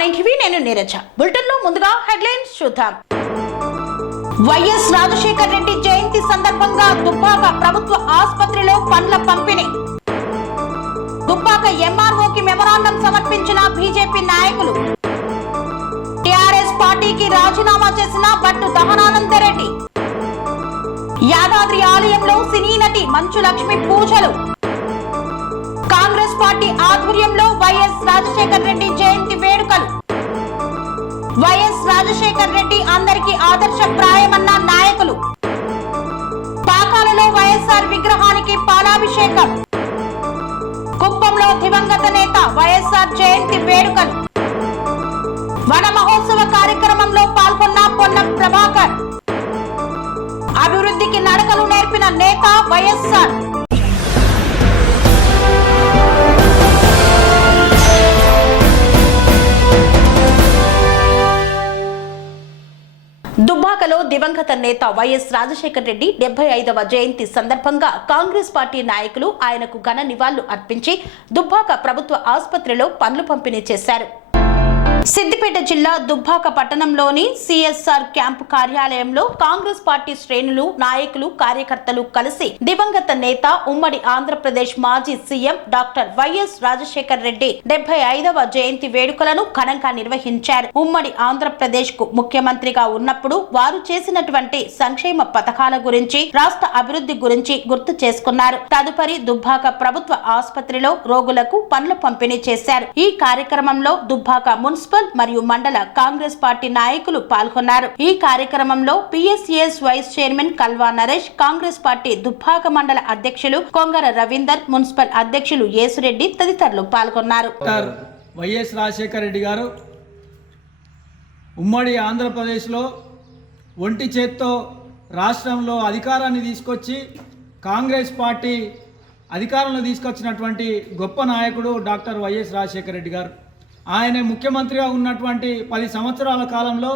R9 TV నేను Neeraja. Bulletin లో ముందుగా హెడ్లైన్స్ చూద్దాం. వైఎస్ రాజశేఖర రెడ్డి జయంతి సందర్భంగా దుబ్బాక ప్రభుత్వ ఆసుపత్రిలో పండ్ల పంపిణీ. దుబ్బాక ఎంఆర్ఓకి మెమరాండం సమర్పించిన బీజేపీ నాయకులు. టీఆర్ఎస్ పార్టీకి రాజీనామా చేసిన భట్టు దహనానందరెడ్డి. యాదాద్రి ఆలయంలో సినీ నటి మంచు లక్ష్మి పూజలు. కాంగ్రెస్ పార్టీ ఆధ్వర్యంలో వైఎస్ రాజశేఖర రెడ్డి జయంతి వేడుకలు. వైఎస్ రాజశేఖర రెడ్డి అందరికీ ఆదర్శప్రాయమన్న నాయకులు. పాకాలలో వైఎస్ఆర్ విగ్రహానికి పాలాభిషేకం. కుప్పంలో దివంగత నేత వైఎస్ఆర్ జయంతి వేడుకలు. వన మహోత్సవ కార్యక్రమంలో పాల్గొన్న పొన్నం ప్రభాకర్. అభివృద్ధికి నడకలు నేర్పిన నేత వైఎస్ఆర్. దుబ్బాకలో దివంగత నేత వైఎస్ రాజశేఖర రెడ్డి 75వ జయంతి సందర్భంగా కాంగ్రెస్ పార్టీ నాయకులు ఆయనకు ఘన నివాళులు అర్పించి దుబ్బాక ప్రభుత్వ ఆసుపత్రిలో పండ్లు పంపిణీ చేశారు. సిద్దిపేట జిల్లా దుబ్బాక పట్టణంలోని సిఎస్ఆర్ క్యాంపు కార్యాలయంలో కాంగ్రెస్ పార్టీ శ్రేణులు, నాయకులు, కార్యకర్తలు కలిసి దివంగత నేత ఉమ్మడి ఆంధ్రప్రదేశ్ మాజీ CM doctor YS Rajasekhara Reddy 75వ జయంతి వేడుకలను ఘనంగా నిర్వహించారు. ఉమ్మడి ఆంధ్రప్రదేశ్ కు ముఖ్యమంత్రిగా ఉన్నప్పుడు వారు చేసినటువంటి సంక్షేమ పథకాల గురించి, రాష్ట్ర అభివృద్ధి గురించి గుర్తు చేసుకున్నారు. తదుపరి దుబ్బాక ప్రభుత్వ ఆసుపత్రిలో రోగులకు పండ్లు పంపిణీ చేశారు. ఈ కార్యక్రమంలో దుబ్బాక మున్సిపల్ మరియు మండల కాంగ్రెస్ పార్టీ నాయకులు పాల్గొన్నారు. ఈ కార్యక్రమంలో PSCS vice chairman Kalva Naresh, Congress party Dubbaka mandal అధ్యక్షులు కొంగర రవీందర్, మున్సిపల్ అధ్యక్షులు యేసురెడ్డి తదితరులు పాల్గొన్నారు. వైఎస్ రాజశేఖర రెడ్డి గారు ఉమ్మడి ఆంధ్రప్రదేశ్లో ఒంటి చేత్తో రాష్ట్రంలో అధికారాన్ని తీసుకొచ్చి కాంగ్రెస్ పార్టీ అధికారంలో తీసుకొచ్చినటువంటి గొప్ప నాయకుడు డాక్టర్ వైఎస్ రాజశేఖర రెడ్డి గారు. ఆయన ముఖ్యమంత్రిగా ఉన్నటువంటి 10 సంవత్సరాల కాలంలో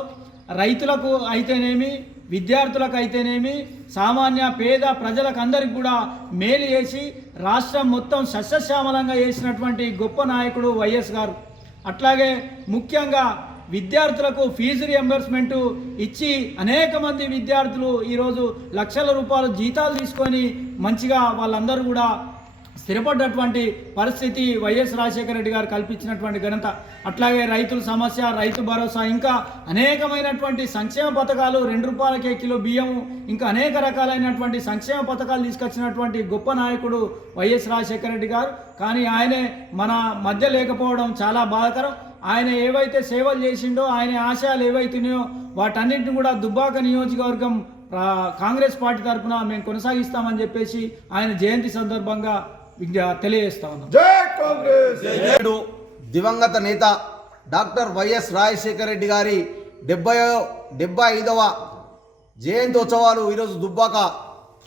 రైతులకు అయితేనేమి, విద్యార్థులకు అయితేనేమి, సామాన్య పేద ప్రజలకు అందరికి కూడా మేలు చేసి రాష్ట్రం మొత్తం సస్యశ్యామలంగా చేసినటువంటి గొప్ప నాయకుడు వైఎస్ గారు. అట్లాగే ముఖ్యంగా విద్యార్థులకు ఫీజు రియంబర్స్మెంటు ఇచ్చి అనేక మంది విద్యార్థులు ఈరోజు లక్షల రూపాయలు జీతాలు తీసుకొని మంచిగా వాళ్ళందరూ కూడా స్థిరపడ్డటువంటి పరిస్థితి వైఎస్ రాజశేఖర రెడ్డి గారు కల్పించినటువంటి ఘనత. అట్లాగే రైతుల సమస్య, రైతు భరోసా, ఇంకా అనేకమైనటువంటి సంక్షేమ పథకాలు, 2 రూపాయలకే కిలో బియ్యము, ఇంకా అనేక రకాలైనటువంటి సంక్షేమ పథకాలు తీసుకొచ్చినటువంటి గొప్ప నాయకుడు వైఎస్ రాజశేఖర రెడ్డి గారు. కానీ ఆయనే మన మధ్య లేకపోవడం చాలా బాధాకరం. ఆయన ఏవైతే సేవలు చేసిండో, ఆయన ఆశయాలు ఏవైతున్నాయో వాటన్నింటిని కూడా దుబ్బాక నియోజకవర్గం కాంగ్రెస్ పార్టీ తరఫున మేము కొనసాగిస్తామని చెప్పేసి ఆయన జయంతి సందర్భంగా తెలియజేస్తా ఉన్నాం. జై కాంగ్రెస్. దివంగత నేత డాక్టర్ వైఎస్ రాజశేఖర రెడ్డి గారి 75వ జయంతోత్సవాలు ఈరోజు దుబ్బాక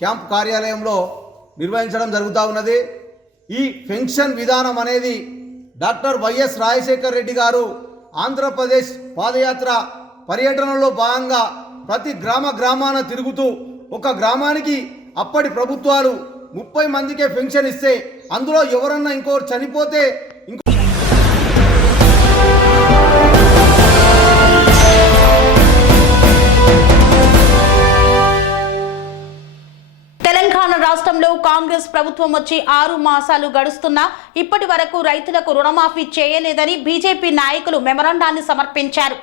క్యాంప్ కార్యాలయంలో నిర్వహించడం జరుగుతూ ఉన్నది. ఈ పెన్షన్ విధానం అనేది డాక్టర్ వైఎస్ రాజశేఖర రెడ్డి గారు ఆంధ్రప్రదేశ్ పాదయాత్ర పర్యటనలో భాగంగా ప్రతి గ్రామాన తిరుగుతూ ఒక గ్రామానికి అప్పటి ప్రభుత్వాలు 30 మందికే పెన్షన్ ఇస్తే అందులో ఎవరన్నా ఇంకోరు చనిపోతే తెలంగాణ రాష్ట్రంలో కాంగ్రెస్ ప్రభుత్వం వచ్చి 6 మాసాలు గడుస్తున్నా ఇప్పటి వరకు రైతులకు రుణమాఫీ చేయలేదని బీజేపీ నాయకులు మెమరాండాన్ని సమర్పించారు.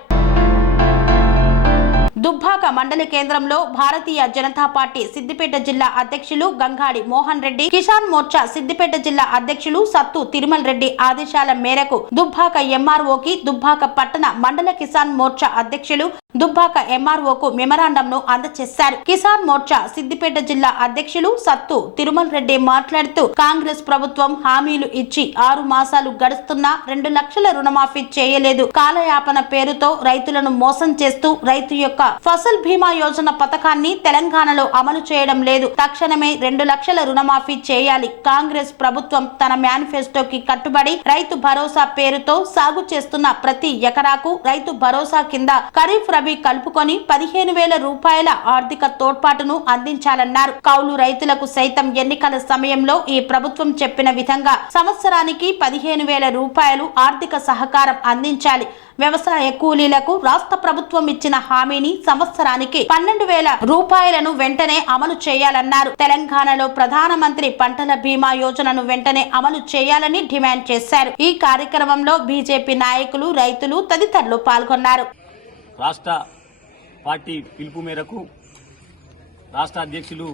దుబ్బాక మండల కేంద్రంలో భారతీయ జనతా పార్టీ సిద్దిపేట జిల్లా అధ్యక్షులు గంగాడి మోహన్ రెడ్డి, కిసాన్ మోర్చా సిద్దిపేట జిల్లా అధ్యక్షులు సత్తు తిరుమల్ రెడ్డి ఆదేశాల మేరకు దుబ్బాక ఎంఆర్ఓకి దుబ్బాక పట్టణ మండల కిసాన్ మోర్చా అధ్యక్షులు దుబ్బాక ఎంఆర్ఓకు మెమరాండంను అందజేశారు. కిసాన్ మోర్చా సిద్దిపేట జిల్లా అధ్యక్షులు సత్తు తిరుమల్ రెడ్డి మాట్లాడుతూ కాంగ్రెస్ ప్రభుత్వం హామీలు ఇచ్చి 6 మాసాలు గడుస్తున్నా 2 లక్షల రుణమాఫీ చేయలేదు. కాలయాపన పేరుతో రైతులను మోసం చేస్తూ రైతు యొక్క ఫసల్ బీమా యోజన పథకాన్ని తెలంగాణలో అమలు చేయడం లేదు. తక్షణమే 2 లక్షల రుణమాఫీ చేయాలి. కాంగ్రెస్ ప్రభుత్వం తన మేనిఫెస్టోకి కట్టుబడి రైతు భరోసా పేరుతో సాగు చేస్తున్న ప్రతి ఎకరాకు రైతు భరోసా కింద ఖరీఫ్ అవి కలుపుకొని 15,000 రూపాయల ఆర్థిక తోడ్పాటును అందించాలన్నారు. కౌలు రైతులకు సైతం ఎన్నికల సమయంలో ఈ ప్రభుత్వం చెప్పిన విధంగా సంవత్సరానికి 15,000 రూపాయలు ఆర్థిక సహకారం అందించాలి. వ్యవసాయ కూలీలకు రాష్ట్ర ప్రభుత్వం ఇచ్చిన హామీని సంవత్సరానికి 12,000 రూపాయలను వెంటనే అమలు చేయాలన్నారు. తెలంగాణలో ప్రధానమంత్రి పంటల బీమా యోజనను వెంటనే అమలు చేయాలని డిమాండ్ చేశారు. ఈ కార్యక్రమంలో బీజేపీ నాయకులు, రైతులు తదితరులు పాల్గొన్నారు. రాష్ట్ర పార్టీ పిలుపు మేరకు రాష్ట్ర అధ్యక్షులు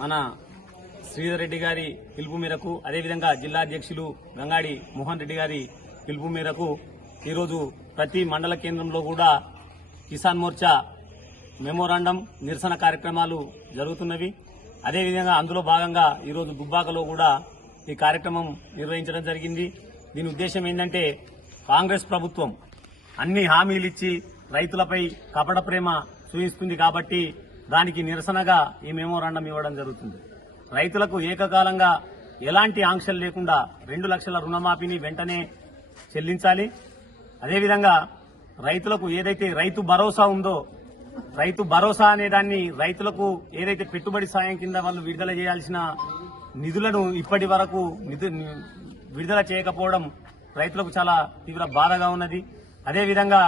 మన శ్రీధర్ రెడ్డి గారి పిలుపు మేరకు, అదేవిధంగా జిల్లా అధ్యక్షులు గంగాడి మోహన్ రెడ్డి గారి పిలుపు మేరకు ఈరోజు ప్రతి మండల కేంద్రంలో కూడా కిసాన్ మోర్చా మెమోరాండం నిరసన కార్యక్రమాలు జరుగుతున్నవి. అదేవిధంగా అందులో భాగంగా ఈరోజు దుబ్బాకలో కూడా ఈ కార్యక్రమం నిర్వహించడం జరిగింది. దీని ఉద్దేశం ఏంటంటే, కాంగ్రెస్ ప్రభుత్వం అన్ని హామీలు ఇచ్చి రైతులపై కపట ప్రేమ చూపిస్తుంది కాబట్టి దానికి నిరసనగా ఈ మెమోరాండం ఇవ్వడం జరుగుతుంది. రైతులకు ఏకకాలంగా ఎలాంటి ఆంక్షలు లేకుండా 2 లక్షల రుణమాఫీని వెంటనే చెల్లించాలి. అదేవిధంగా రైతులకు ఏదైతే రైతు భరోసా ఉందో, రైతు భరోసా అనే దాన్ని రైతులకు ఏదైతే పెట్టుబడి సాయం కింద వాళ్ళు విడుదల చేయాల్సిన నిధులను ఇప్పటి వరకు విడుదల చేయకపోవడం రైతులకు చాలా తీవ్ర బాధగా ఉన్నది. అదేవిధంగా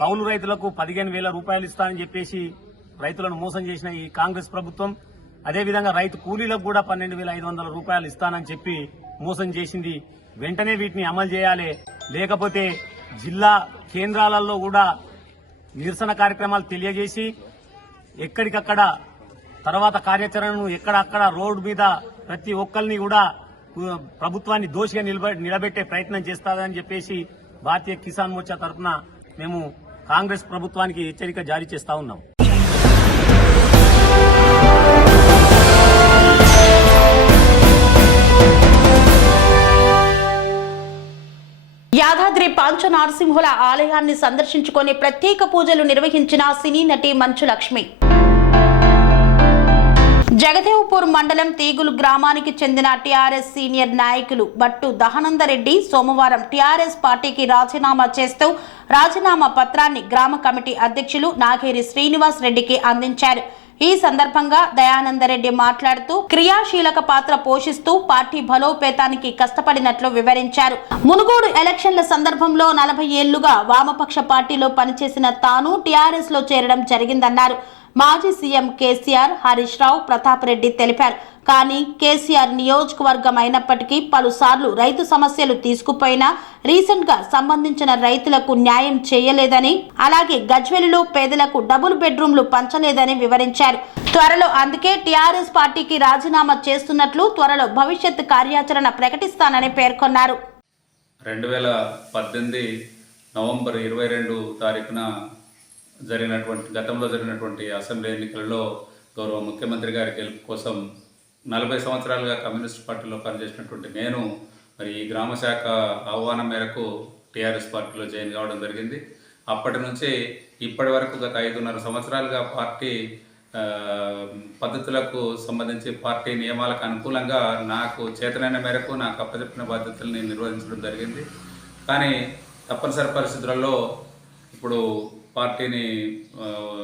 కౌలు రైతులకు 15,000 రూపాయలు ఇస్తానని చెప్పేసి రైతులను మోసం చేసిన ఈ కాంగ్రెస్ ప్రభుత్వం, అదేవిధంగా రైతు కూలీలకు కూడా 12,500 రూపాయలు ఇస్తానని చెప్పి మోసం చేసింది. వెంటనే వీటిని అమలు చేయాలి. లేకపోతే జిల్లా కేంద్రాలలో కూడా నిరసన కార్యక్రమాలు తెలియజేసి ఎక్కడికక్కడ తర్వాత కార్యాచరణను ఎక్కడక్కడ రోడ్డు మీద ప్రతి ఒక్కరిని కూడా ప్రభుత్వాన్ని దోషిగా నిలబెట్టే ప్రయత్నం చేస్తారని చెప్పేసి భారతీయ కిసాన్ మోర్చా తరఫున మేము కాంగ్రెస్ ప్రభుత్వానికి హెచ్చరిక జారీ చేస్తా ఉన్నాం. యాదాద్రి పంచనారసింహుల ఆలయాన్ని సందర్శించుకొని ప్రత్యేక పూజలు నిర్వహించిన సినీ నటి మంచు లక్ష్మి. జగదేవ్పూర్ మండలం తీగులు గ్రామానికి చెందిన టీఆర్ఎస్ సీనియర్ నాయకులు బట్టు దహానందరెడ్డి సోమవారం టీఆర్ఎస్ పార్టీకి రాజీనామా చేస్తూ రాజీనామా పత్రాన్ని గ్రామ కమిటీ అధ్యక్షులు నాగేరి శ్రీనివాస్ రెడ్డికి అందించారు. ఈ సందర్భంగా దయానందరెడ్డి మాట్లాడుతూ క్రియాశీలక పాత్ర పోషిస్తూ పార్టీ బలోపేతానికి కష్టపడినట్లు వివరించారు. మునుగోడు ఎలక్షన్ల సందర్భంలో 40 ఏళ్లుగా వామపక్ష పార్టీలో పనిచేసిన తాను టీఆర్ఎస్ లో చేరడం జరిగిందన్నారు. మాజీ సీఎం కేసీఆర్, హరీష్ రావు, ప్రతాప్ రెడ్డి తెలిపారు. కానీ కేసీఆర్ నియోజకవర్గం అయినప్పటికీ పలుసార్లు రైతు సమస్యలు తీసుకుపోయినా రీసెంట్ గా సంబంధించిన రైతులకు న్యాయం చేయలేదని, అలాగే గజ్వెలిలో పేదలకు డబుల్ బెడ్రూమ్లు పంచలేదని వివరించారు. త్వరలో అందుకే టీఆర్ఎస్ పార్టీకి రాజీనామా చేస్తున్నట్లు త్వరలో భవిష్యత్ కార్యాచరణ ప్రకటిస్తానని పేర్కొన్నారు. 2018 నవంబర్ 22 తారీఖున గతంలో జరిగినటువంటి అసెంబ్లీ ఎన్నికలలో గౌరవ ముఖ్యమంత్రి గారి గెలుపు కోసం 40 సంవత్సరాలుగా కమ్యూనిస్ట్ పార్టీలో పనిచేసినటువంటి నేను మరి ఈ గ్రామ శాఖ ఆహ్వానం మేరకు టీఆర్ఎస్ పార్టీలో జాయిన్ కావడం జరిగింది. అప్పటి నుంచి ఇప్పటి వరకు గత 5.5 సంవత్సరాలుగా పార్టీ పద్ధతులకు సంబంధించి పార్టీ నియమాలకు అనుకూలంగా నాకు చేతనైన మేరకు నాకు అప్పచెప్పిన బాధ్యతల్ని నిర్వహించడం జరిగింది. కానీ తప్పనిసరి పరిస్థితులలో ఇప్పుడు పార్టీని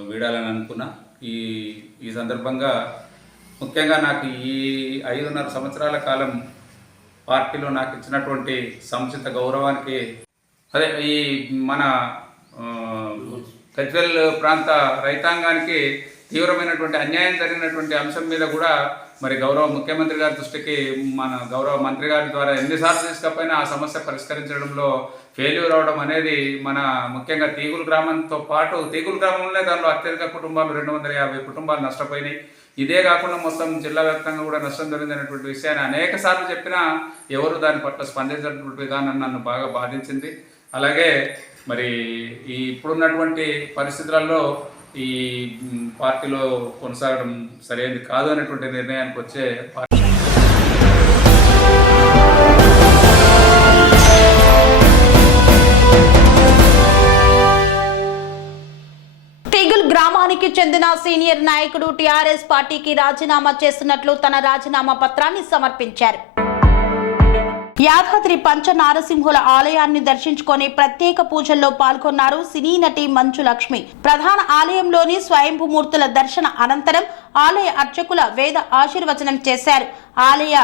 వీడాలని అనుకున్నా. ఈ సందర్భంగా ముఖ్యంగా నాకు ఈ 5.5 సంవత్సరాల కాలం పార్టీలో నాకు ఇచ్చినటువంటి సముచిత గౌరవానికి ఈ మన గజ్వెల్ ప్రాంత రైతాంగానికి తీవ్రమైనటువంటి అన్యాయం జరిగినటువంటి అంశం మీద కూడా మరి గౌరవ ముఖ్యమంత్రి గారి దృష్టికి మన గౌరవ మంత్రి గారి ద్వారా ఎన్నిసార్లు తీసుకపోయినా ఆ సమస్య పరిష్కరించడంలో ఫెయిల్యూర్ అవడం అనేది మన ముఖ్యంగా తీగులు గ్రామంతో పాటు తీగులు గ్రామంలోనే దానిలో అత్యధిక కుటుంబాలు 250 కుటుంబాలు నష్టపోయినాయి. ఇదే కాకుండా మొత్తం జిల్లా వ్యాప్తంగా కూడా నష్టం జరిగిందనేటువంటి విషయాన్ని అనేక సార్లు చెప్పినా ఎవరు దాని పట్ల స్పందించినటువంటి విధానం నన్ను బాగా బాధించింది. అలాగే మరి ఈ ఇప్పుడున్నటువంటి పరిస్థితులలో ఈ పార్టీలో కొనసాగడం సరైనది కాదు అనేటువంటి నిర్ణయానికి వచ్చే తీగుల్ గ్రామానికి చెందిన సీనియర్ నాయకుడు టీఆర్ఎస్ పార్టీకి రాజీనామా చేస్తున్నట్లు తన రాజీనామా పత్రాన్ని సమర్పించారు. యాదాద్రి పంచ నారసింహుల ఆలయాన్ని దర్శించుకొని ప్రత్యేక పూజల్లో పాల్గొన్నారు సినీ నటి మంచు లక్ష్మి. ప్రధాన ఆలయంలోని స్వయంభూమూర్తుల దర్శన అనంతరం ఆలయ అర్చకుల వేద ఆశీర్వచనం చేశారు. ఆలయ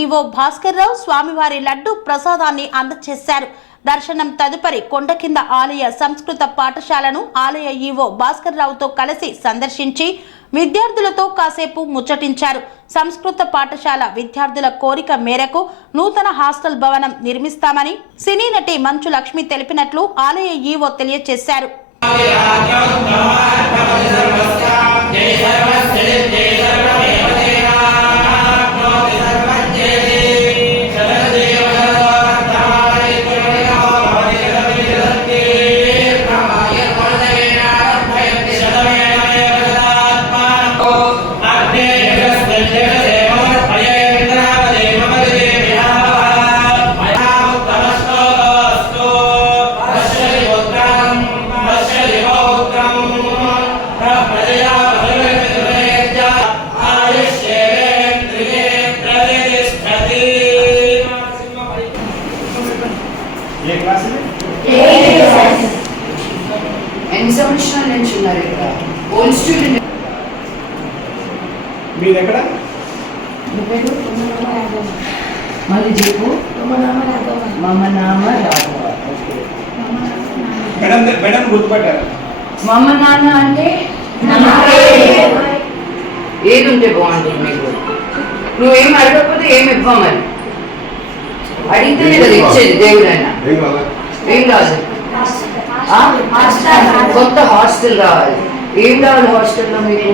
ఈవో భాస్కర్ రావు స్వామివారి లడ్డు ప్రసాదాన్ని అందజేశారు. దర్శనం తదుపరి కొండ కింద ఆలయ సంస్కృత పాఠశాలను ఆలయ ఈవో భాస్కర్ రావుతో కలిసి సందర్శించి విద్యార్థులతో కాసేపు ముచ్చటించారు. సంస్కృత పాఠశాల విద్యార్థుల కోరిక మేరకు నూతన హాస్టల్ భవనం నిర్మిస్తామని సినీ నటి మంచు లక్ష్మి తెలిపినట్లు ఆలయ ఈవో తెలియజేశారు. ఎన్ని సంవత్సరాల నుంచి ఉన్నారు ఇక్కడ? Old student. మీరు ఎక్కడ? మళ్ళీ చెప్పు. మమ నామ రాఘవ. మేడం గుర్తుపట్టారు. మమ నాన్న అంటే ఏది ఉంటే బాగుంటుంది మీకు? నువ్వేం అడగకపోతే ఏమి ఇవ్వమని అడిగితేనే కదా ఇచ్చేది దేవుడైనా. ఏం కాదు, కొత్త హాస్టల్ రావాలి. ఏం రావాలి హాస్టల్లో మీకు?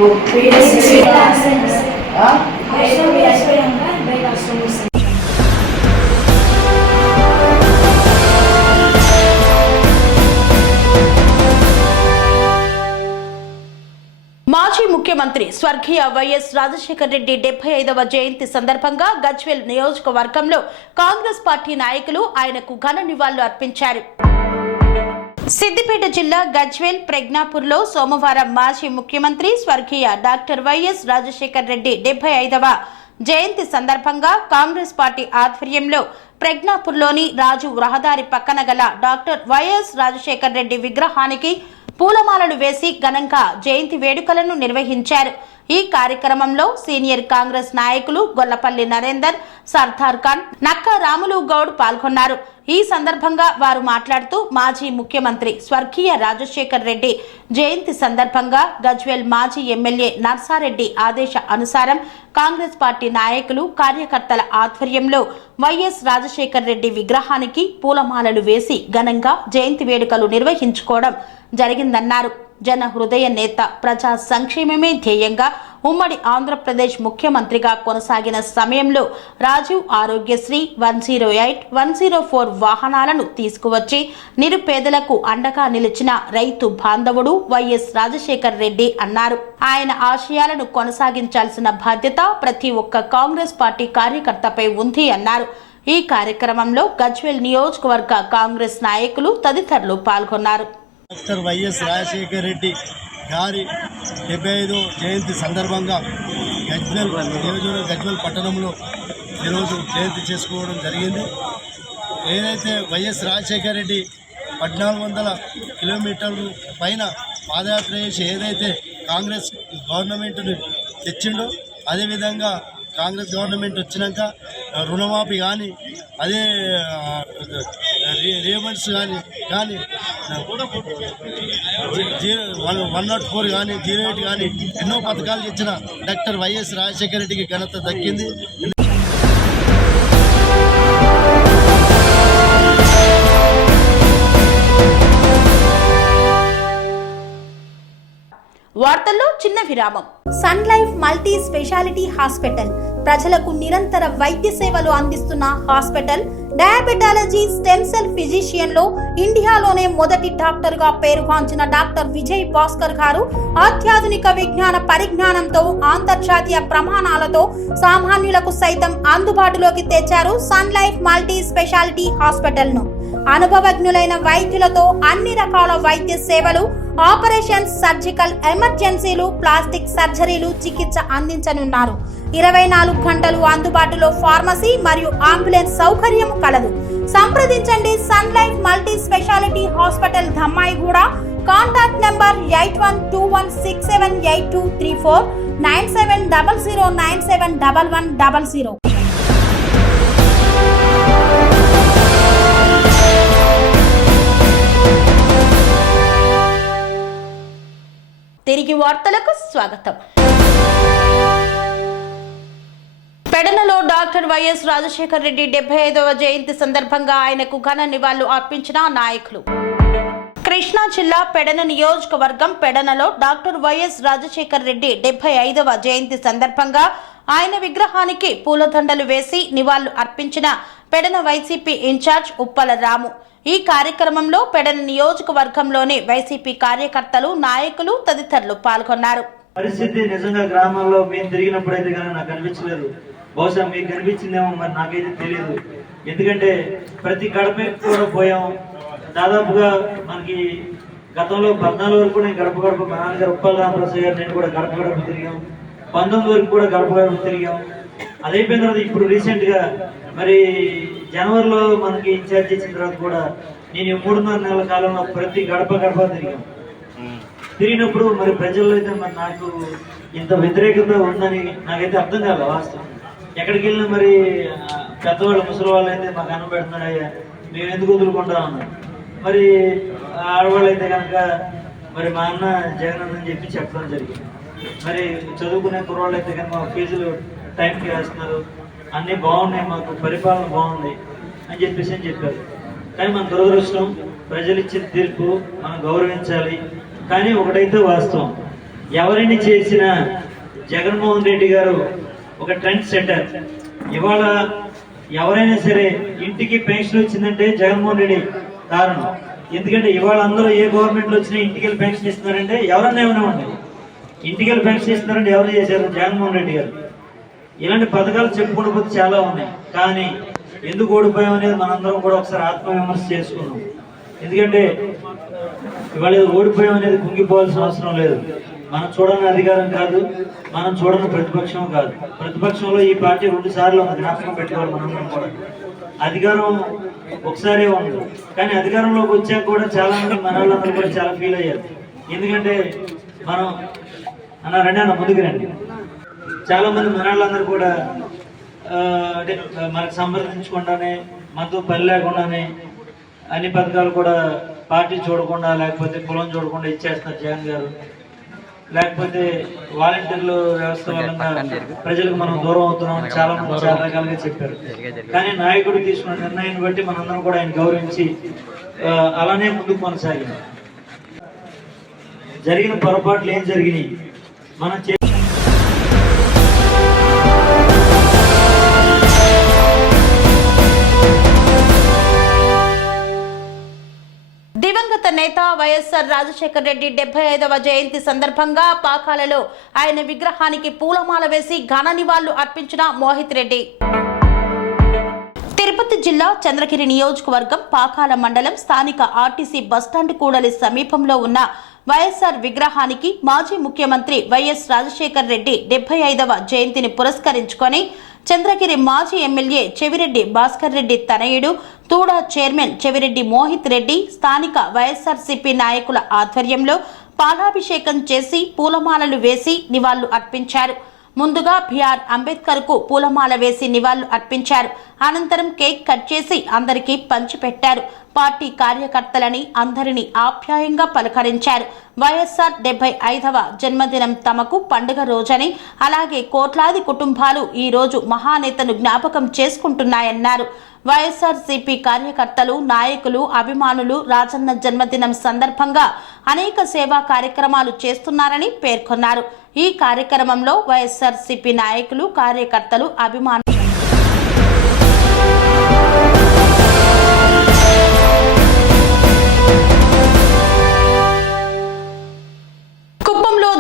మాజీ ముఖ్యమంత్రి స్వర్గీయ వైఎస్ రాజశేఖర్ రెడ్డి 75వ జయంతి సందర్భంగా గజ్వేల్ నియోజకవర్గంలో కాంగ్రెస్ పార్టీ నాయకులు ఆయనకు ఘన నివాళులు అర్పించారు. సిద్దిపేట జిల్లా గజ్వేల్ ప్రజ్ఞాపూర్లో సోమవారం మాజీ ముఖ్యమంత్రి స్వర్గీయ డాక్టర్ వైఎస్ రాజశేఖర్ రెడ్డి 75వ జయంతి సందర్భంగా కాంగ్రెస్ పార్టీ ఆధ్వర్యంలో ప్రజ్ఞాపూర్లోని రాజు రహదారి పక్కన గల డాక్టర్ వైఎస్ రాజశేఖర్ రెడ్డి విగ్రహానికి పూలమాలలు వేసి ఘనంగా జయంతి వేడుకలను నిర్వహించారు. ఈ కార్యక్రమంలో సీనియర్ కాంగ్రెస్ నాయకులు గొల్లపల్లి నరేందర్, సర్దార్ ఖాన్, నక్కా రాములు గౌడ్ పాల్గొన్నారు. ఈ సందర్భంగా వారు మాట్లాడుతూ మాజీ ముఖ్యమంత్రి స్వర్గీయ రాజశేఖర్ రెడ్డి జయంతి సందర్భంగా గజ్వేల్ మాజీ ఎమ్మెల్యే నర్సారెడ్డి ఆదేశ అనుసారం కాంగ్రెస్ పార్టీ నాయకులు కార్యకర్తల ఆధ్వర్యంలో వైఎస్ రాజశేఖర్ రెడ్డి విగ్రహానికి పూలమాలలు వేసి ఘనంగా జయంతి వేడుకలు నిర్వహించుకోవడం జరిగిందన్నారు. జన హృదయ నేత, ప్రజా సంక్షేమమే ధ్యేయంగా ఉమ్మడి ఆంధ్రప్రదేశ్ ముఖ్యమంత్రిగా కొనసాగిన సమయంలో రాజీవ్ ఆరోగ్యశ్రీ 108, 104 వాహనాలను తీసుకువచ్చి నిరుపేదలకు అండగా నిలిచిన రైతు బాంధవుడు వైఎస్ రాజశేఖర్ రెడ్డి అన్నారు. ఆయన ఆశయాలను కొనసాగించాల్సిన బాధ్యత ప్రతి ఒక్క కాంగ్రెస్ పార్టీ కార్యకర్తపై ఉంది అన్నారు. ఈ కార్యక్రమంలో గజ్వేల్ నియోజకవర్గ కాంగ్రెస్ నాయకులు తదితరులు పాల్గొన్నారు. డాక్టర్ వైఎస్ రాజశేఖర్ రెడ్డి గారి 75వ జయంతి సందర్భంగా గజ్వేల్ పట్టణంలో ఈరోజు జయంతి చేసుకోవడం జరిగింది. ఏదైతే వైఎస్ రాజశేఖర్ రెడ్డి 1400 కిలోమీటర్లు పైన పాదయాత్ర చేసి ఏదైతే కాంగ్రెస్ గవర్నమెంట్ని తెచ్చిండో, అదేవిధంగా కాంగ్రెస్ గవర్నమెంట్ వచ్చినాక రుణమాఫీ కానీ, అదే రేవంట్స్ కానీ 104 కానీ 08 కానీ ఎన్నో పథకాలు ఇచ్చిన డాక్టర్ వైఎస్ రాజశేఖర రెడ్డికి ఘనత దక్కింది. వార్తల్లో చిన్న విరామం. Sun life multi speciality hospital ప్రజలకు నిరంతర వైద్య సేవలు అందిస్తున్న hospital. Diabetology, stem cell physician లో ఇండియాలోనే మొదటి డాక్టర్ గా పేరుగాంచిన డాక్టర్ విజయ్ భాస్కర్ గారు అత్యాధునిక విజ్ఞాన పరిజ్ఞానంతో అంతర్జాతీయ ప్రమాణాలతో సామాన్యులకు సైతం అందుబాటులోకి తెచ్చారు sun life multi speciality hospital ను. అనుభవజ్ఞులైన వైద్యులతో అన్ని రకాల వైద్య సేవలు ఆపరేషన్స్, సర్జికల్, ఎమర్జెన్సీలు, ప్లాస్టిక్ సర్జరీలు చికిత్స అందించనున్నారు. 24 గంటలు అందుబాటులో ఫార్మసీ మరియు అంబులెన్స్ సౌకర్యం కలదు. సంప్రదించండి sun life multi speciality hospital, Dhammaiguda. Contact number 8121678234 9700971100. తిరిగి వార్తలకు స్వాగతం. పెడనలో డాక్టర్ వైఎస్ రాజశేఖర రెడ్డి 75వ జయంతి సందర్భంగా ఆయనకు ఘన నివాళులు అర్పించిన నాయకులు. కృష్ణా జిల్లా పెడన నియోజకవర్గం పెడనలో డాక్టర్ వైఎస్ రాజశేఖర రెడ్డి 75వ జయంతి సందర్భంగా ఆయన విగ్రహానికి పూలదండలు వేసి నివాళులు అర్పించిన పెడన వైసీపీ ఇన్ఛార్జ్ ఉప్పల రాము. ఈ కార్యక్రమంలో పెడన నియోజకవర్గంలోని వైసీపీ కార్యకర్తలు, నాయకులు తదితరులు పాల్గొన్నారు. పరిస్థితి నిజంగా గ్రామాల్లో మేము తిరిగినప్పుడైతే కానీ నాకు అనిపించలేదు. బహుశా మీకు కనిపించిందేమో, మరి నాకైతే తెలియదు. ఎందుకంటే ప్రతి గడపకి కూడా పోయాం. దాదాపుగా మనకి గతంలో 14 వరకు నేను గడప మా నాన్నగారు ఉప్పల రామప్రసాద్ గారు నేను కూడా గడప తిరిగాం. 19 వరకు కూడా గడప తిరిగాం. అదైపోయిన తర్వాత ఇప్పుడు రీసెంట్గా మరి జనవరిలో మనకి ఇన్ఛార్జ్ ఇచ్చిన తర్వాత కూడా నేను 3.5 నెలల కాలంలో ప్రతి గడప తిరిగినప్పుడు మరి ప్రజల్లో అయితే మరి నాకు ఇంత వ్యతిరేకత ఉందని నాకైతే అర్థం కాదు. వాస్తవం ఎక్కడికి వెళ్ళినా మరి పెద్దవాళ్ళు, ముసలి వాళ్ళు అయితే మాకు అన్నం పెడుతున్నాడయ్యా, మేము ఎందుకు వదులుకుంటా ఉన్నాం. మరి ఆడవాళ్ళు అయితే కనుక మరి మా అన్న జగన్ అని చెప్పి చెప్పడం జరిగింది. మరి చదువుకునే కుర్రాళ్ళు అయితే కనుక మా ఫీజులు టైంకి వేస్తున్నారు, అన్నీ బాగున్నాయి, మాకు పరిపాలన బాగుంది అని చెప్పారు. కానీ మన దురదృష్టం, ప్రజలు ఇచ్చిన తీర్పు మనం గౌరవించాలి. కానీ ఒకటైతే వాస్తవం, ఎవరిని చేసినా జగన్మోహన్ రెడ్డి గారు ఒక ట్రెండ్ సెట్టర్. ఇవాళ ఎవరైనా సరే ఇంటికి పెన్షన్ వచ్చిందంటే జగన్మోహన్ రెడ్డి కారణం. ఎందుకంటే ఇవాళ అందరూ ఏ గవర్నమెంట్లో వచ్చినా ఇంటికి వెళ్ళి పెన్షన్ ఇస్తున్నారంటే ఎవరన్నా ఏమైనా ఉండాలి. ఇంటికి వెళ్ళి పెన్షన్ ఇస్తున్నారంటే ఎవరు చేశారు? జగన్మోహన్ రెడ్డి గారు. ఇలాంటి పథకాలు చెప్పుకుంటూ పోతే చాలా ఉన్నాయి. కానీ ఎందుకు ఓడిపోయాం అనేది మనందరం కూడా ఒకసారి ఆత్మవిమర్శ చేసుకున్నాం. ఎందుకంటే ఇవాళ ఓడిపోయాం అనేది కుంగిపోవాల్సిన అవసరం లేదు. మనం చూడని అధికారం కాదు, మనం చూడని ప్రతిపక్షం కాదు. ప్రతిపక్షంలో ఈ పార్టీ 2 సార్లు ఉంది, జ్ఞాపకం పెట్టుకోవాలి. మనందరం కూడా అధికారం ఒకసారి ఉండదు. కానీ అధికారంలోకి వచ్చాక కూడా చాలా మంది మన వాళ్ళందరూ కూడా చాలా ఫీల్ అయ్యారు. ఎందుకంటే మనం రండి ముందుకు రండి, చాలా మంది మన వాళ్ళందరూ కూడా అంటే మనకు సంప్రదించకుండానే, మనతో పని లేకుండానే అన్ని పథకాలు కూడా పార్టీ చూడకుండా, లేకపోతే కులం చూడకుండా ఇచ్చేస్తున్నారు జగన్ గారు. లేకపోతే వాలంటీర్లు వ్యవస్థ వల్ల ప్రజలకు మనం దూరం అవుతున్నాం చాలా మంది చాలా రకాలుగా చెప్పారు. కానీ నాయకుడు తీసుకున్న నిర్ణయాన్ని బట్టి మనందరం కూడా ఆయన గౌరవించి అలానే ముందుకు కొనసాగింది. జరిగిన పొరపాట్లు ఏం జరిగినాయి, మనం దివంగత నేత వైఎస్ఆర్ రాజశేఖర రెడ్డి 75వ జయంతి సందర్భంగా పాకాలలో ఆయన విగ్రహానికి పూలమాల వేసి ఘన నివాళులు అర్పించిన మోహిత్ రెడ్డి. తిరుపతి జిల్లా చంద్రగిరి నియోజకవర్గం పాకాల మండలం స్థానిక ఆర్టీసీ బస్టాండ్ కూడలి సమీపంలో ఉన్న వైఎస్ఆర్ విగ్రహానికి మాజీ ముఖ్యమంత్రి వైఎస్ రాజశేఖర రెడ్డి 75వ జయంతిని పురస్కరించుకొని చంద్రగిరి మాజీ ఎమ్మెల్యే చెవిరెడ్డి భాస్కర్ రెడ్డి తనయుడు, తూడా చైర్మన్ చెవిరెడ్డి మోహిత్ రెడ్డి స్థానిక వైఎస్ఆర్సీపీ నాయకుల ఆధ్వర్యంలో పాలాభిషేకం చేసి పూలమాలలు వేసి నివాళులు అర్పించారు. ముందుగా బిఆర్ అంబేద్కర్ కు పూలమాల వేసి నివాళులు అర్పించారు. అనంతరం కేక్ కట్ చేసి అందరికీ పంచిపెట్టారు. పార్టీ కార్యకర్తలని అందరినీ ఆప్యాయంగా పలకరించారు. వైఎస్ఆర్ 75వ జన్మదినం తమకు పండుగ రోజని, అలాగే కోట్లాది కుటుంబాలు ఈ రోజు మహానేతను జ్ఞాపకం చేసుకుంటున్నాయన్నారు. వైఎస్ఆర్సీపీ కార్యకర్తలు, నాయకులు, అభిమానులు రాజన్న జన్మదినం సందర్భంగా అనేక సేవా కార్యక్రమాలు చేస్తున్నారని పేర్కొన్నారు. ఈ కార్యక్రమంలో వైఎస్ఆర్సీపీ నాయకులు, కార్యకర్తలు, అభిమానులు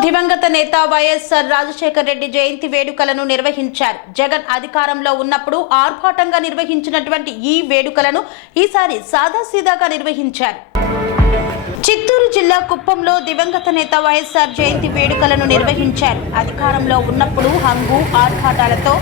దివంగత నేత వైఎస్ఆర్ రాజశేఖర రెడ్డి జయంతి వేడుకలను నిర్వహించారు. జగన్ అధికారంలో ఉన్నప్పుడు ఆర్భాటంగా నిర్వహించినటువంటి ఈ వేడుకలను ఈసారి సాదాసీదాగా నిర్వహించారు. చిత్తూరు జిల్లా కుప్పంలో దివంగత నేత వైఎస్ఆర్ జయంతి వేడుకలను నిర్వహించారు. అధికారంలో ఉన్నప్పుడు హంగు ఆర్భాటాలతో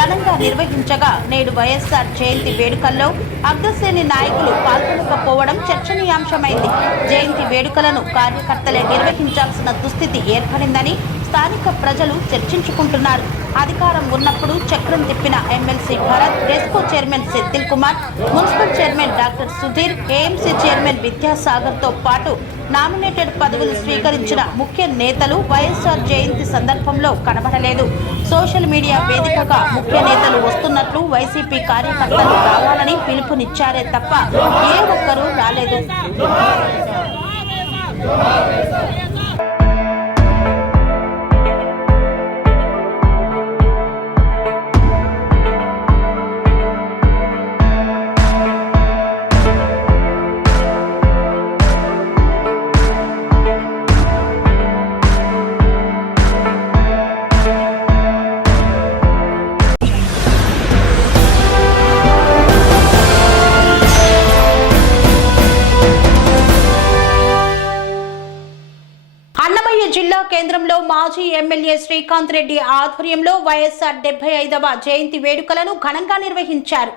ఘనంగా నిర్వహించగా నేడు వైఎస్ఆర్ జయంతి వేడుకల్లో అగ్రశ్రేణి నాయకులు పాల్గొనకపోవడం చర్చనీయాంశమైంది. జయంతి వేడుకలను కార్యకర్తలే నిర్వహించాల్సిన దుస్థితి ఏర్పడిందని స్థానిక ప్రజలు చర్చించుకుంటున్నారు. అధికారం ఉన్నప్పుడు చక్రం తిప్పిన ఎమ్మెల్సీ భరత్, డెస్కో చైర్మన్ సెత్తిల్ Kumar, municipal chairman doctor Sudhir, AMC chairman Vidyasagar తో పాటు నామినేటెడ్ పదవులు స్వీకరించిన ముఖ్య నేతలు వైఎస్ఆర్ జయంతి సందర్భంలో కనబడలేదు. సోషల్ మీడియా వేదికగా ముఖ్య నేతలు వస్తున్నట్లు వైసీపీ కార్యకర్తలు రావాలని పిలుపునిచ్చారే తప్ప ఏ ఒక్కరూ రాలేదు. జిల్లా కేంద్రంలో మాజీ ఎమ్మెల్యే శ్రీకాంత్ రెడ్డి ఆధ్వర్యంలో వైఎస్ఆర్ 75వ జయంతి వేడుకలను ఘనంగా నిర్వహించారు.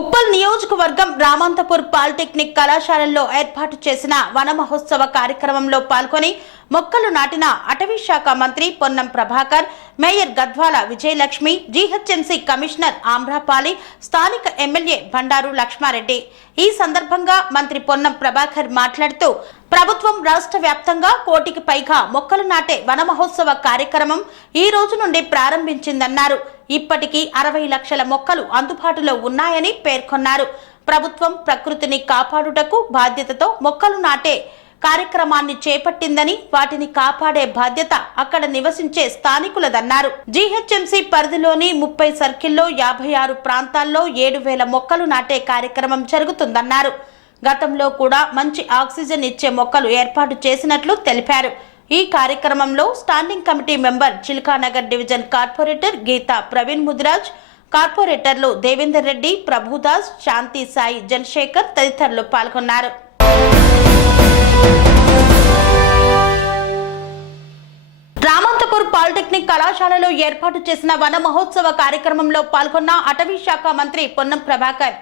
ఉప్పల్ నియోజకవర్గం రామంతపూర్ పాలిటెక్నిక్ కళాశాలలో ఏర్పాటు చేసిన వన మహోత్సవ కార్యక్రమంలో పాల్గొని మొక్కలు నాటిన అటవీ శాఖ మంత్రి Ponnam Prabhakar, mayor Gadwal Vijayalakshmi, GHMC commissioner Amrapali, స్థానిక ఎమ్మెల్యే బండారు లక్ష్మారెడ్డి. ఈ సందర్భంగా మంత్రి పొన్నం ప్రభాకర్ మాట్లాడుతూ ప్రభుత్వం రాష్ట్ర వ్యాప్తంగా 1 కోటికి పైగా మొక్కలు నాటే వన మహోత్సవ కార్యక్రమం ఈ రోజు నుండి ప్రారంభించిందన్నారు. ఇప్పటికీ 60 లక్షల మొక్కలు అందుబాటులో ఉన్నాయని పేర్కొన్నారు. ప్రభుత్వం ప్రకృతిని కాపాడుటకు బాధ్యతతో మొక్కలు నాటే కార్యక్రమాన్ని చేపట్టిందని, వాటిని కాపాడే బాధ్యత అక్కడ నివసించే స్థానికులదన్నారు. జీహెచ్ఎంసీ పరిధిలోని 30 సర్కిల్లో 56 ప్రాంతాల్లో 7,000 మొక్కలు నాటే కార్యక్రమం జరుగుతుందన్నారు. గతంలో కూడా మంచి ఆక్సిజన్ ఇచ్చే మొక్కలు ఏర్పాటు చేసినట్లు తెలిపారు. ఈ కార్యక్రమంలో standing committee member Chilkanagar division corporator Geetha Praveen Mudiraj, కార్పొరేటర్లు దేవేందర్ రెడ్డి, ప్రభుదాస్, శాంతి సాయి, జనశేఖర్ తదితరులు పాల్గొన్నారు. రామంతపూర్ పాలిటెక్నిక్ కళాశాలలో ఏర్పాటు చేసిన వన మహోత్సవ కార్యక్రమంలో పాల్గొన్న అటవీ శాఖ మంత్రి పొన్నం ప్రభాకర్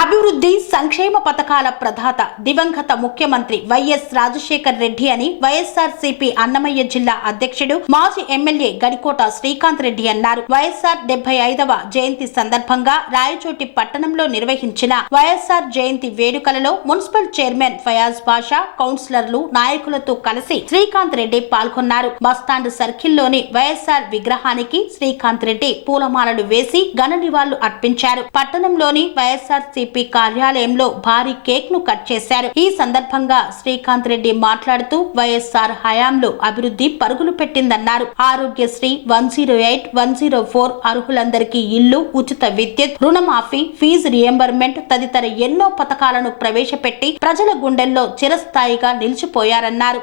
అభివృద్ధి సంక్షేమ పథకాల ప్రదాత దివంగత ముఖ్యమంత్రి వైఎస్ రాజశేఖర్ రెడ్డి అని వైఎస్ఆర్సీపీ అన్నమయ్య జిల్లా అధ్యక్షుడు మాజీ ఎమ్మెల్యే గడికోట శ్రీకాంత్ రెడ్డి అన్నారు. వైఎస్ఆర్ 75వ జయంతి సందర్భంగా రాయచోటి పట్టణంలో నిర్వహించిన వైఎస్ఆర్ జయంతి వేడుకలలో మున్సిపల్ చైర్మన్ ఫయాజ్ బాషా, కౌన్సిలర్లు, నాయకులతో కలిసి శ్రీకాంత్ రెడ్డి పాల్గొన్నారు. బస్టాండ్ సర్కిల్లోని వైఎస్ఆర్ విగ్రహానికి శ్రీకాంత్ రెడ్డి పూలమాలలు వేసి ఘన నివాళులు అర్పించారు. పట్టణంలోని వైఎస్ఆర్ కార్యాలయంలో భారీ కేక్ ను కట్ చేశారు. ఈ సందర్భంగా శ్రీకాంత్ రెడ్డి మాట్లాడుతూ వైఎస్ఆర్ హయాంలో అభివృద్ధి పరుగులు పెట్టిందన్నారు. ఆరోగ్యశ్రీ, 108, 104, అర్హులందరికీ ఇల్లు, ఉచిత విద్యుత్, రుణమాఫీ, ఫీజు రియంబర్మెంట్ తదితర ఎన్నో పథకాలను ప్రవేశపెట్టి ప్రజల గుండెల్లో చిరస్థాయిగా నిలిచిపోయారన్నారు.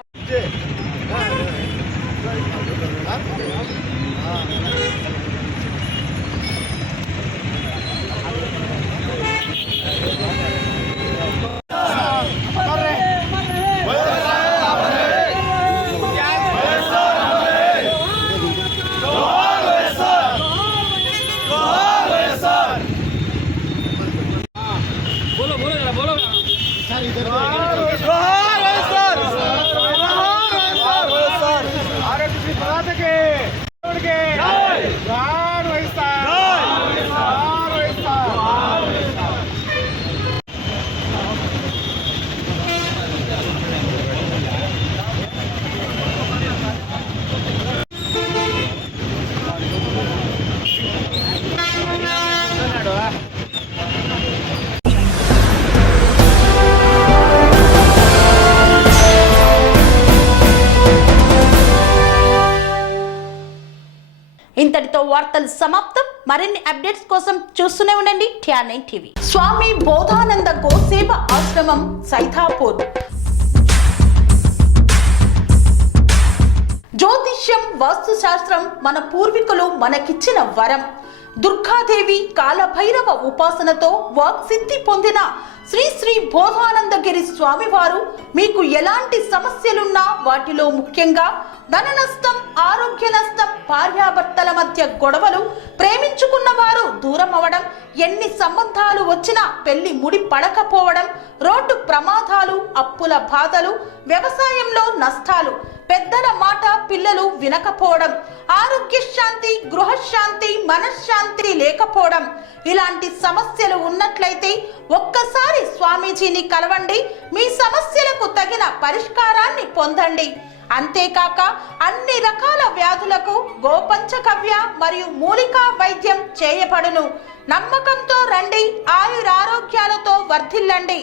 ఇంతటితో వార్తలు సమాప్తం. మరిన్ని అప్డేట్స్ కోసం చూస్తూనే ఉండండి TR9 టీవీ. స్వామి బోధానంద గోసేవ ఆశ్రమం, సైథాపూర్. జ్యోతిష్యం, వాస్తుశాస్త్రం మన పూర్వీకులు మనకిచ్చిన వరం. దుర్గాదేవి, కాలభైరవ ఉపాసనతో వాక్సిద్ధి పొందిన శ్రీ శ్రీ బోధానందగిరి స్వామివారు మీకు ఎలాంటి సమస్యలున్నా వాటిలో ముఖ్యంగా ధన నష్టం, ఆరోగ్య నష్టం, భార్యాభర్తల మధ్య గొడవలు, ప్రేమించుకున్న వారు దూరం అవడం, ఎన్ని సంబంధాలు వచ్చినా పెళ్లి ముడి పడకపోవడం, రోడ్డు ప్రమాదాలు, అప్పుల బాధలు, వ్యవసాయంలో నష్టాలు, పెద్దల మాట పిల్లలు వినకపోవడం, ఆరోగ్య శాంతి, గృహశాంతి, మనశ్శాంతి లేకపోవడం, ఇలాంటి సమస్యలు ఉన్నట్లయితే ఒక్కసారి స్వామీజీని కలవండి. మీ సమస్యలకు తగిన పరిష్కారాన్ని పొందండి. అంతేకాక అన్ని రకాల వ్యాధులకు గోపంచకవ్య మరియు మూలికా వైద్యం చేయబడును. నమ్మకంతో రండి, ఆయురారోగ్యాలతో వర్ధిల్లండి.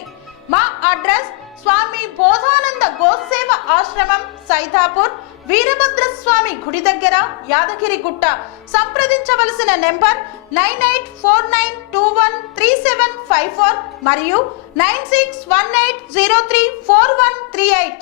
మా అడ్రస్ స్వామి బోధానంద గోసేవ ఆశ్రమం, సైదాపూర్, వీరభద్రస్వామి గుడి దగ్గర, యాదగిరిగుట్ట. సంప్రదించవలసిన నెంబర్ 9849213754 మరియు 9618034138.